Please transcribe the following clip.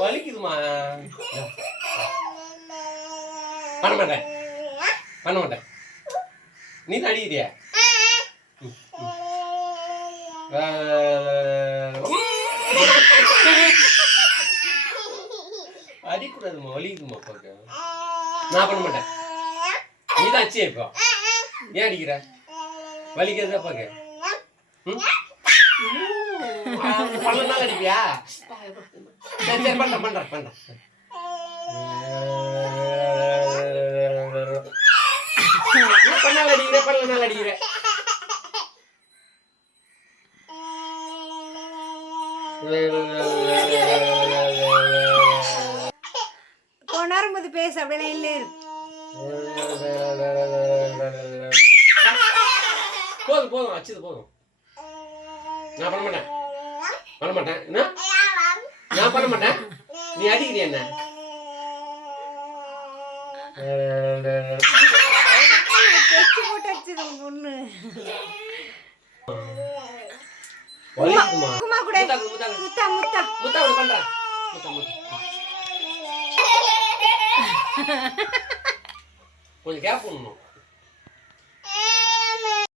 வலிக்குதுமா. பண்ண மாட்டேன் பண்ண மாட்டேன். நீ தான் அடிக்கிறியா? அடிக்கூடாதுமா, வலிக்குதுமா அப்பாவுக்கு. நான் பண்ண மாட்டேன். நீ தான் அச்சியே இப்போ. ஏன் அடிக்கிற? வலிக்கிறது அப்பாவுக்கு. பண்ணா அடிப்பியா? சரி சரி பண்றேன் பண்றேன் பண்றேன். பண்ணால அடிக்கிற பண்ணால அடிக்கிற. கொண்டாரும் போது பேச அப்படியே இல்லை. போதும் போதும் அச்சது போதும். நான் பண்ண மாட்டேன் பண்ண மாட்டேன். என்ன நான் பண்ண மாட்டேன். நீ அடிக்கிறிய என்ன? பொண்ணு கொஞ்சம் கேப் பண்ணணும்.